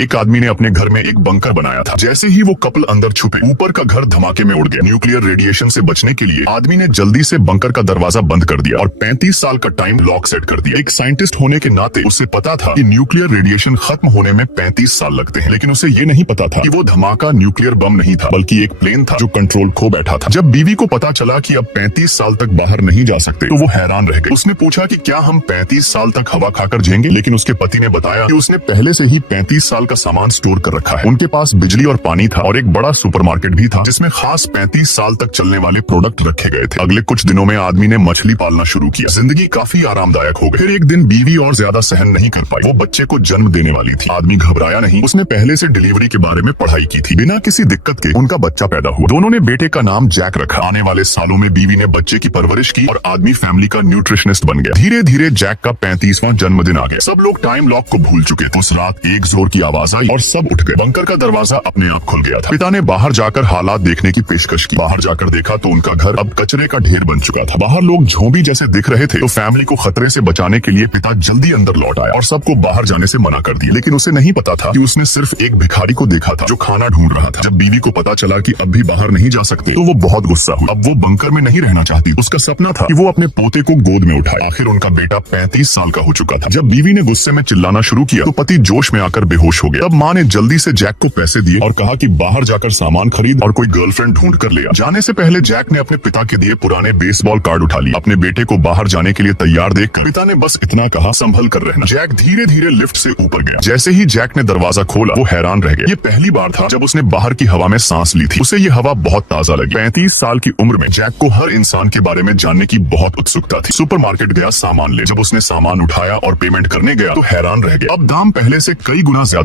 एक आदमी ने अपने घर में एक बंकर बनाया था। जैसे ही वो कपल अंदर छुपे, ऊपर का घर धमाके में उड़ गया। न्यूक्लियर रेडिएशन से बचने के लिए आदमी ने जल्दी से बंकर का दरवाजा बंद कर दिया और 35 साल का टाइम लॉक सेट कर दिया। एक साइंटिस्ट होने के नाते उसे पता था कि न्यूक्लियर रेडिएशन खत्म होने में 35 साल लगते हैं, लेकिन उसे ये नहीं पता था कि वो धमाका न्यूक्लियर बम नहीं था, बल्कि एक प्लेन था जो कंट्रोल खो बैठा था। जब बीवी को पता चला कि अब 35 साल तक बाहर नहीं जा सकते, तो वो हैरान रह गई। उसने पूछा कि क्या हम 35 साल तक हवा खाकर जिएंगे, लेकिन उसके पति ने बताया कि उसने पहले से ही 35 साल का सामान स्टोर कर रखा है। उनके पास बिजली और पानी था और एक बड़ा सुपरमार्केट भी था जिसमें खास 35 साल तक चलने वाले प्रोडक्ट रखे गए थे। अगले कुछ दिनों में आदमी ने मछली पालना शुरू किया। जिंदगी काफी आरामदायक हो गई। फिर एक दिन बीवी और ज्यादा सहन नहीं कर पाई। वो बच्चे को जन्म देने वाली थी। आदमी घबराया नहीं। उसने पहले से डिलीवरी के बारे में पढ़ाई की थी। बिना किसी दिक्कत के उनका बच्चा पैदा हुआ। दोनों ने बेटे का नाम जैक रखा। आने वाले सालों में बीवी ने बच्चे की परवरिश की और आदमी फैमिली का न्यूट्रिशनिस्ट बन गया। धीरे धीरे जैक का 35वां जन्मदिन आ गया। सब लोग टाइम लॉक को भूल चुके थे। उस रात एक जोर की आवाज आई और सब उठ गए। बंकर का दरवाजा अपने आप खुल गया था। पिता ने बाहर जाकर हालात देखने की पेशकश की। बाहर जाकर देखा तो उनका घर अब कचरे का ढेर बन चुका था। बाहर लोग झोंबी जैसे दिख रहे थे। तो फैमिली को खतरे से बचाने के लिए पिता जल्दी अंदर लौट आया और सबको बाहर जाने से मना कर दिया। लेकिन उसे नहीं पता था कि उसने सिर्फ एक भिखारी को देखा था जो खाना ढूंढ रहा था। जब बीवी को पता चला कि अब भी बाहर नहीं जा सकते, तो वो बहुत गुस्सा हुई। अब वो बंकर में नहीं रहना चाहती। उसका सपना था कि वो अपने पोते को गोद में उठाए। आखिर उनका बेटा 35 साल का हो चुका था। जब बीवी ने गुस्से में चिल्लाना शुरू किया तो पति जोश में आकर बेहोश हो गया। तब माँ ने जल्दी से जैक को पैसे दिए और कहा कि बाहर जाकर सामान खरीद और कोई गर्लफ्रेंड ढूंढ कर ले आ। जाने से पहले जैक ने अपने पिता के दिए पुराने बेसबॉल कार्ड उठा लिए। अपने बेटे को बाहर जाने के लिए तैयार देखकर पिता ने बस इतना कहा, संभल कर रहना। जैक धीरे धीरे लिफ्ट से ऊपर गया। जैसे ही जैक ने दरवाजा खोला, वो हैरान रह गया। ये पहली बार था जब उसने बाहर की हवा में सांस ली थी। उसे ये हवा बहुत ताजा लगी। 35 साल की उम्र में जैक को हर इंसान के बारे में जानने की बहुत उत्सुकता थी। सुपरमार्केट गया सामान ले। जब उसने सामान उठाया और पेमेंट करने गया तो हैरान रह गया। अब दाम पहले से कई गुना ज्यादा